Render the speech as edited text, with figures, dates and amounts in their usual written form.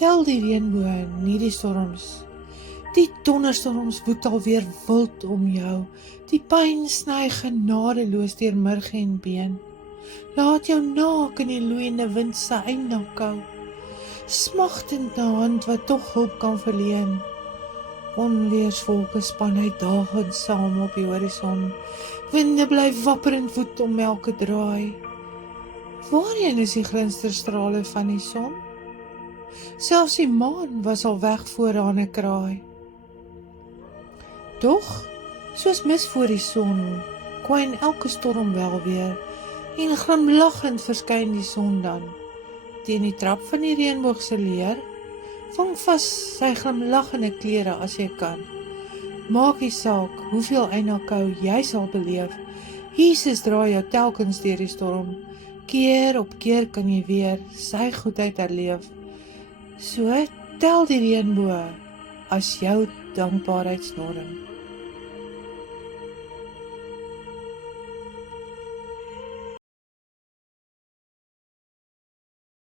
Tel die reënboë, nie die storms. Die donderstorms woed alweer wild om jou. Die pyn sny genadeloos deur murg en been. Laat jou naak in die loeiende wind se einak hou. Smagtend na hand wat tog hulp kan verleen. Onweerswolke span uitdagend saam op die horison. Winde bly wapperend woed om elke draai. Waarheen is die glinsterstrale van die son? Selfs die maan was al weg voor aan 'n kraai. Doch, soos mis voor die son, kwyn elke storm wel weer, en glimlaggend verskyn die son dan. Teen die trap van die reënboog se leer, vang vas sy glimlaggende klere as jy kan. Maak nie saak hoeveel einakou jy sal beleef, Jesus dra jou telkens deur die storm. Keer op keer kan jy weer sy goedheid herleef. So tel die reënboë as jou dankbaarheidsnorm.